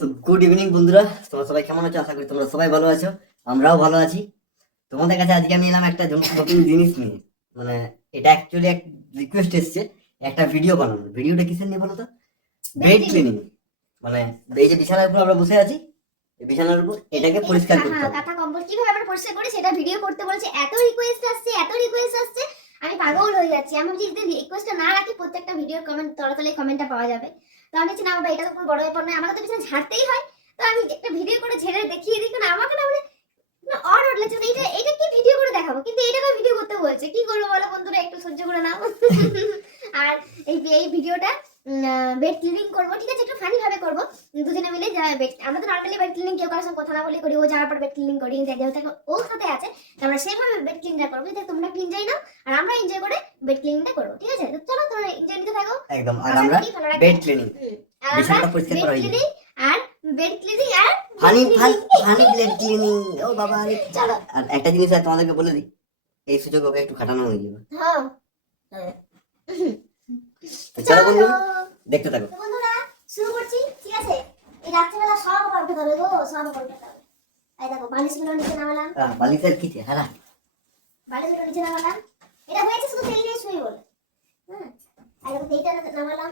তো good evening বন্ধুরা তোমরা সবাই কেমন আছো? আশা করি তোমরা সবাই ভালো আছো আমরাও ভালো আছি। তোমাদের কাছে আজকে আমি এলাম একটা নতুন জিনিস নিয়ে। মানে এটা অ্যাকচুয়ালি এক রিকোয়েস্ট এসছে একটা ভিডিও বানানো ভিডিওটা কিসের নিয়ে বলো তো বেড ক্লিনিং মানে এই যে বিছানার উপর আমরা বসে আছি এই বিছানার উপর এটাকে পরিষ্কার করতে হ্যাঁ হবে। কাঁথা কম্বল কীভাবে আমরা পরিষ্কার করি সেটা ভিডিও করতে বলছে। এত রিকোয়েস্ট আসছে এত রিকোয়েস্ট আসছে। আমি পাগল হয়ে যাচ্ছি। বলছি যদি রিকোয়েস্টটা না রাখি, প্রত্যেকটা ভিডিওর কমেন্ট তলাতলে কমেন্টটা পাওয়া যাবে। তো আমি না বাবা, এটা তো কোনো বড় ব্যাপার নয়। আমাকে তো পিছনে ঝাড়তেই হয়। তো আমি একটা ভিডিও করে ছেড়ে দেখিয়ে দিই। কারণ আমাকে না মানে অড অড লাগছে এটা এটা কি ভিডিও করে দেখাবো? কিন্তু এটাকে ভিডিও করতে বলছে? কি করব বলো বন্ধুরা, একটু সহ্য করে নাও। আর এই এই ভিডিওটা বেড ক্লিনিং করব ঠিক আছে? একটু ফানি ভাবে করব। দুজনে মিলে আমরা তো নর্মালি বেড ক্লিনিং কেউ কারোর সঙ্গে কথা না বলে করি ও যাওয়ার পর বেড ক্লিনিং করি যেহেতু ও সাথে আছে আমরা সেভাবে বেড ক্লিনটা করব। যাতে তোমরা এনজয় নাও আর আমরা এনজয় করে বেড ক্লিনিংটা করব ঠিক আছে? চলো তোমরা এনজয় নিতে থাকো। একদম আর আমরা বেড ক্লিনিং আর বিছানাটা পরিষ্কার বেড করা ক্লিনিং আর বেড ক্লিনিং আর funny funny funny bed cleaning ও বাবা আরে চলো। আর একটা জিনিস তোমাদেরকে বলে দিই এই সুযোগ ওকে একটু খাটানো হয়ে যাবে। হ্যাঁ। চলো বন্ধু দেখতে থাকো। বন্ধুরা শুরু করছি ঠিক আছে? এই রাত্রিবেলা সব আবার উঠে গো সব আবার উঠে যাবে এই দেখো বালিশগুলো নিচে নামালাম। আহ, বালিশের কি হারা বালিশগুলো নিচে নামালাম। এটা হয়েছে শুধু তেল দিয়ে শুয়ে বলে হ্যাঁ দেখো এইটা নামালাম।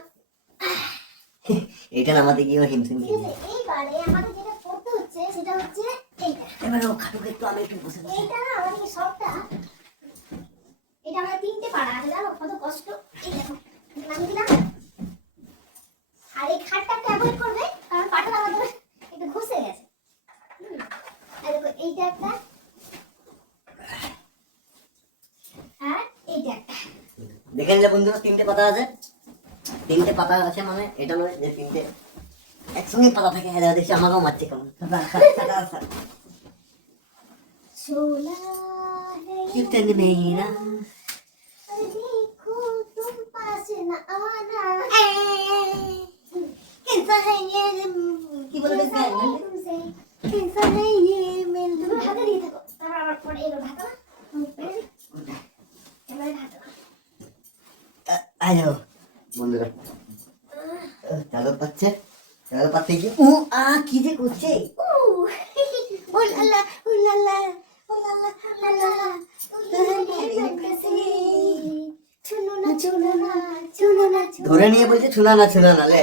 এটা নামাতে গিয়ে হিমশিম খেয়ে এইবারে আমাদের যেটা করতে হচ্ছে সেটা হচ্ছে এইটা। এবার ও খাটুক একটু আমি একটু বসে এইটা না আমাদের সবটা এটা আমরা তিনটে পাড়া আছে জানো? কত কষ্ট। এই দেখো। আর দেখে নিলে বন্ধুরা তিনটে পাতা আছে। তিনটে পাতা আছে মানে এটা নয় যে তিনটে একসঙ্গে পাতা থাকে হ্যাঁ দেখছি আমাকেও মারছে কেমন। চোলা कैसा है ये কি বলে कैसा है तुमसे कैसा है ये मिल তুমি ভাতে দিয়ে থাকো তারপর আবার পরে এলো ভাত না হুম, পেরেছি? এবারে ভাত না। আয়ো বন্ধুরা চাদর পাচ্ছে চাদর পাচ্ছে কি ও আ কি যে করছে উহ, ও লা লা, ও লা লা, ও লা লা, লা লা লা, तुझे कैसे? छुनो ना छुनो ना छुनो ना छुनो ধরে নিয়ে বলছে ছুনা না ছুনা না লে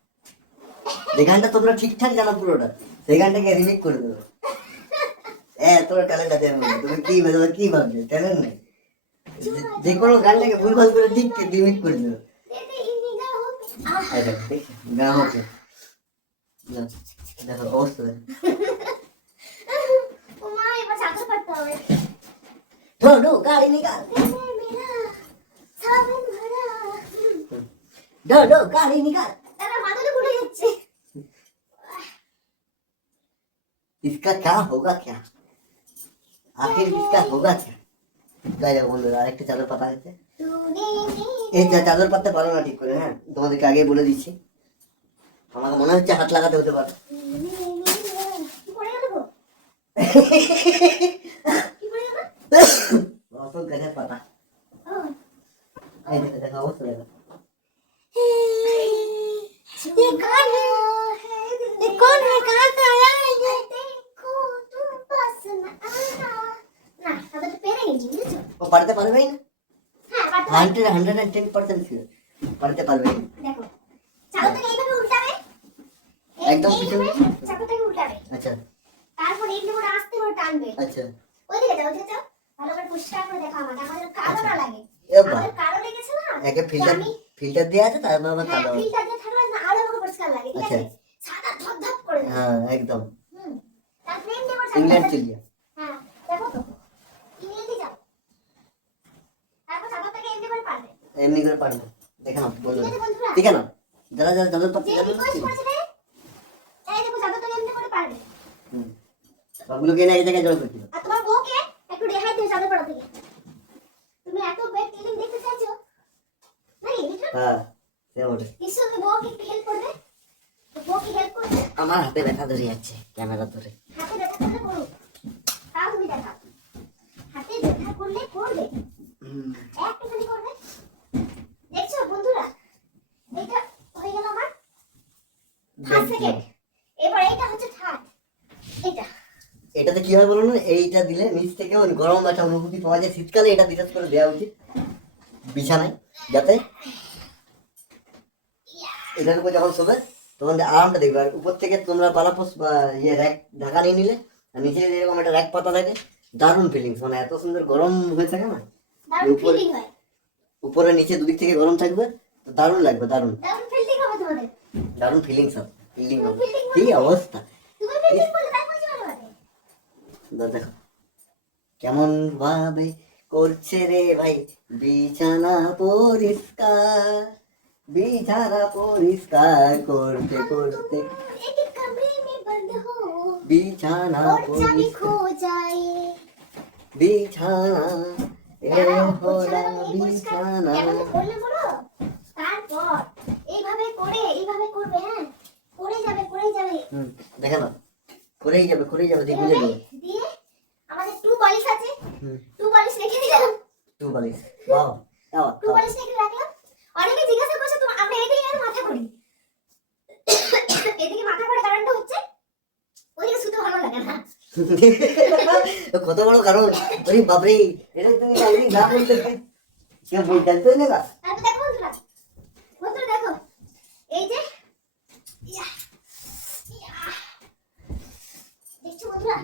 যেখানটা তোমরা ঠিকঠাক জানো পুরোটা। সেখানটাকে রিমেক করে দেবো। হ্যাঁ তোমার ট্যালেন্ট আছে তুমি কি ভেবে কি ভাবছ? ট্যালেন্ট নেই। যে কোনো গানটাকে ভুলভাল করে ঠিক রিমেক করে দেবো। গান আছে দেখো অবস্থা দেখো। গাড়ি নিকাল ডো ডো গাড়ি নিকাল इसका क्या होगा क्या आखिर इसका होगा क्या যাই হোক বন্ধুরা আরেকটা চাদর পাতা হচ্ছে तूने এই চা- চাদর পাততে পারো না ঠিক করে হ্যাঁ তোমাদেরকে আগে বলে দিচ্ছি আমাকে মনে হচ্ছে হাত লাগাতে হতে পারে কি পড়ে গেল গো কি পড়ে গেল অশোক গাছের পাতা ও এই দেখো দেখো অবস্থা দেখো ये कौन है ये कौन है कहाँ से आया है ये ও পারতে পারবেই না? হ্যাঁ hundred hundred and ten percent sure পারতে পারবেই না। দেখো চাদরটাকে এইভাবে উল্টাবে? একদম এইভাবে পিছনে। উল্টাবে? আচ্ছা। তারপর এমনি করে আস্তে করে টানবে। আচ্ছা। ওইদিকে যাও ওইদিকে যাও। ভালো করে পরিষ্কার করে দেখো আমাকে আমাদের কালো না লাগে। এ কালো লেগেছে না একে ফিল্টার ফিল্টার দেওয়া আছে তারপর আবার হ্যাঁ কালো। ফিল্টার দিয়ে থাকলে আরও আমাকে পরিষ্কার লাগে ঠিক আচ্ছা। আছে সাদা ধপ ধপ করে হ্যাঁ একদম হুম তারপরে এমনি করে ইংল্যান্ড চাদরটা- চলিয়া হ্যাঁ দেখো তো ইংরেজি যাও। তারপর চাদরটাকে এমনি করে পারবে। দেখে নাও ঠিক আছে বন্ধুরা। দেখে নাও যারা যারা যাদের তো এনে এক জায়গায় জড়ো করছিল আর তোমার বউকে একটু রেহাই দিও চাদর পরা থেকে। তুমি এত বেড ক্লিনিং দেখতে চাইছো? নাকি হ্যাঁ সে বটে। নিশ্চয়ই বউকে একটু হেল্প করবে? বউকে হেল্প করবে? আমার হাতে ব্যথা ধরে যাচ্ছে ক্যামেরা ধরে হাতে ব্যথা করলে করুক তাও তুমি দেখাও হাতে ব্যথা করবে করবে দেখছ বন্ধুরা এটা হয়ে গেল আমার থার্ড সেকেন্ড এবার এটা হচ্ছে থার্ড এটা এটাতে কি হয় বলো না? এইটা দিলে নিচ থেকে ওই গরম একটা অনুভূতি পাওয়া যায়। শীতকালে এটা বিশেষ করে দেওয়া উচিত। বিছানায়, যাতে এটার উপর যখন শোবে, তখন আরামটা দেখবে। আর উপর থেকে তোমরা পালাপোস বা ইয়ে র্যাক ঢাকা নিয়ে নিলে, আর নিচে যদি এরকম একটা র্যাক পাতা থাকে দারুণ ফিলিংস মানে এত সুন্দর গরম হয়ে থাকে না? উপরে উপরে নিচে দুদিক থেকে গরম থাকবে দারুণ লাগবে দারুণ। দারুণ ফিলিংস হবে ফিলিং হবে কি অবস্থা? দেখো। কেমন ভাবে করছে রে ভাই বিছানা পরিষ্কার বিছানা পরিষ্কার করতে করতে। বিছানা পরিষ্কার। বিছানা এ দাঁড়াও, হোলা বিছানাটা এই পরিষ্কার। বিছানা কেমন করলে বলো তারপর এইভাবে করে এইভাবে করবে হ্যাঁ? করে যাবে করে যাবে। হুম, দেখে না করেই যাবে করেই যাবে এভাবে যাবে দিয়ে আমাদের টু বালিশ আছে। টু বালিশ রেখে দিলাম। টু বালিশ বাহ। টু বালিশ রেখে রাখলাম। অনেকে জিজ্ঞাসা করছে তো আমরা এদিকে মাথা করি এদিকে মাথা করার কারণটা হচ্ছে শুতে ভালো লাগে না। কত বড় কারণ? আরে বাপরে এটা তুমি একদিন না বলতে? কে বই জানতে না তারপর দেখো এই যে।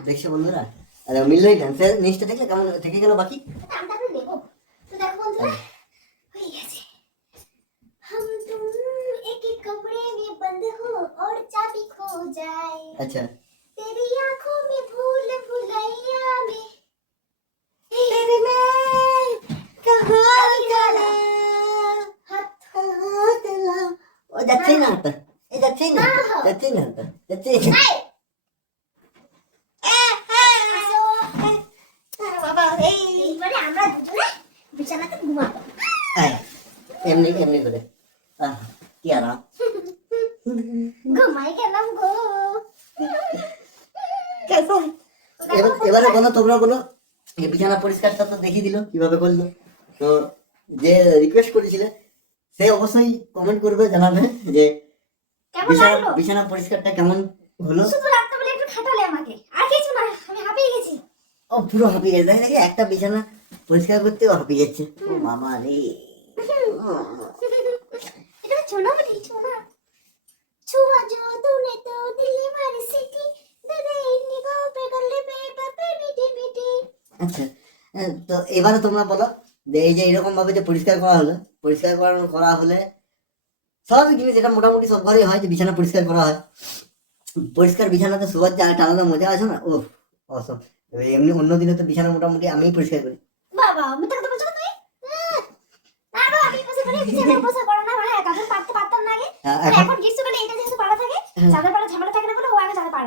দেখছ বন্ধুরা? আরে মিললোই ডান্সের নিচটা দেখলে কেমন থেকে গেল বাকি? দামটা আমি নেবো তো দেখো বন্ধুরা হয়ে গেছে हम तुम एक एक कमरे में बंद हो और चाबी खो जाए আচ্ছা तेरी आंखों में भूल भुलैया में तेरे में कहाँ गया हाथ हाथ ला ও যাচ্ছেই না হাতটা এ যাচ্ছেই না না। যাচ্ছেই না এবার এবারে বলো তোমরা বলো। বিছানা পরিষ্কারটা তো দেখিয়ে দিল কীভাবে করল। তো যে রিকোয়েস্ট করেছিলে সে অবশ্যই কমেন্ট করবে জানাবে যে বিছানা পরিষ্কারটা কেমন হলো? শুধু আমাকে। আর ও পুরো হাঁপিয়ে গেছে। দেখি একটা বিছানা পরিষ্কার করতে হাঁপিয়ে যাচ্ছে? মামা রে। এটা বলি ছোনা ছুয়া জো তুনে তো দিলি মারি সিটি আচ্ছা, হ্যাঁ, তো এবারে তোমরা বলো যে এই যে এরকম ভাবে যে পরিষ্কার করা হলো পরিষ্কার করা হলে স্বাভাবিক জিনিস এটা মোটামুটি সব ঘরেই হয় যে বিছানা পরিষ্কার করা হয়। পরিষ্কার বিছানাতে শোয়ার যে একটা আলাদা মজা আছে না ও অসম এমনি অন্য দিনে তো বিছানা মোটামুটি আমি পরিষ্কার করি। বাবা আমি তো কথা বলছো তুমি? আমি পরিষ্কার করি বিছানা পরিষ্কার করা না মানে কাজে পারতে পারতাম না আগে। হ্যাঁ, এখন গ্রীষ্মকালে এটা যেহেতু পাড়া থাকে হ্যাঁ। চাদর পাড়া ঝামেলা থাকে না কোনো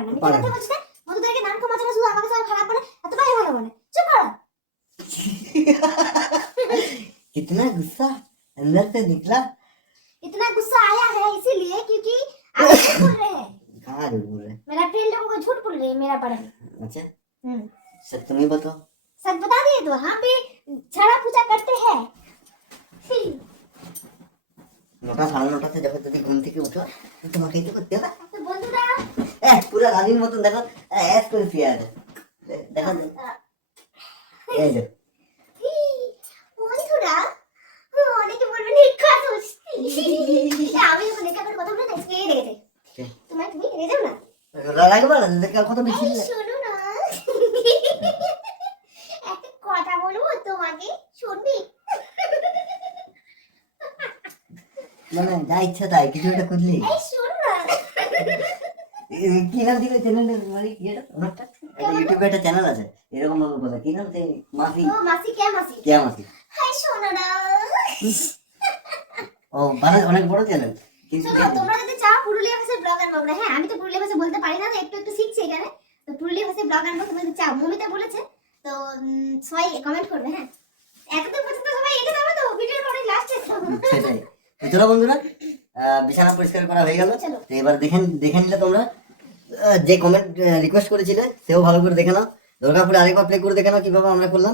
পারে না মিথ্যা পারে কথা না। বলছিস মধুদেরকে নাম কমা ছাড়া শুধু আমাকে সবাই খারাপ বলে এত ভালো ভালো বলে চুপ করো कितना गुस्सा अंदर से निकला इतना गुस्सा आया है इसीलिए क्योंकि आप झूठ बोल रहे हैं कहाँ झूठ बोल रहे मेरा फ्रेंड लोगों को झूठ बोल रही है मेरा बारे में हैं? अच्छा हम्म। सच तुम्हें बताओ सच बता दिए तो हम भी छड़ा पूजा करते हैं हम्म, নটা সাড়ে নটাতে যখন যদি ঘুম থেকে উঠো তো তোমাকে তো করতে হবে। এহ, পুরো রানীর মতন দেখো অ্যাস করে শুয়ে আছে। দেখো। এই যে। বন্ধুরা অনেকে বলবে নিকাত আমি যখন নিকাতের কথা বলে না স্প্রে লেগেছে কে? তোমার তুমি রেগে যাও না। লাগবে না দেখে কত বেশি এই শোনো না একটা কথা বলব তোমাকে শুনবি মানে যা ইচ্ছা তাই কিছু একটা করলি? কি নাম দিলে চ্যানেলের মানে কি এটা ওনারটা? একটা ইউটিউবে একটা চ্যানেল আছে এরকম ভাবে বলে। কি নাম যে? মাসি। ও মাসি কে মাসি? কে মাসি? হাই ও মানে অনেক বড় চ্যানেল কিন্তু তোমরা যদি চাও পুরুলিয়া ভাষায় ব্লগ আনব আমরা। হ্যাঁ আমি তো পুরুলিয়া ভাষা বলতে পারি না একটু একটু শিখছি এখানে। তো পুরুলিয়া ভাষায় ব্লগ আনব তোমরা যদি চাও। মমিতা বলেছে তো সবাই কমেন্ট করবে হ্যাঁ। এতদিন পর্যন্ত সবাই এটা যাবে তো ভিডিওর পরে লাস্টে সেটাই। চলো বন্ধুরা আহ, বিছানা পরিষ্কার করা হয়ে গেল। তো এবার দেখে দেখে নিলে তোমরা যে কমেন্ট রিকোয়েস্ট করেছিলে সেও ভালো করে দেখে নাও। দুর্গাপুরে আরেকবার প্লে করে দেখে নাও কীভাবে আমরা করলাম।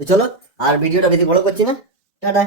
তো চলো আর ভিডিওটা বেশি বড় করছি না। টাটা।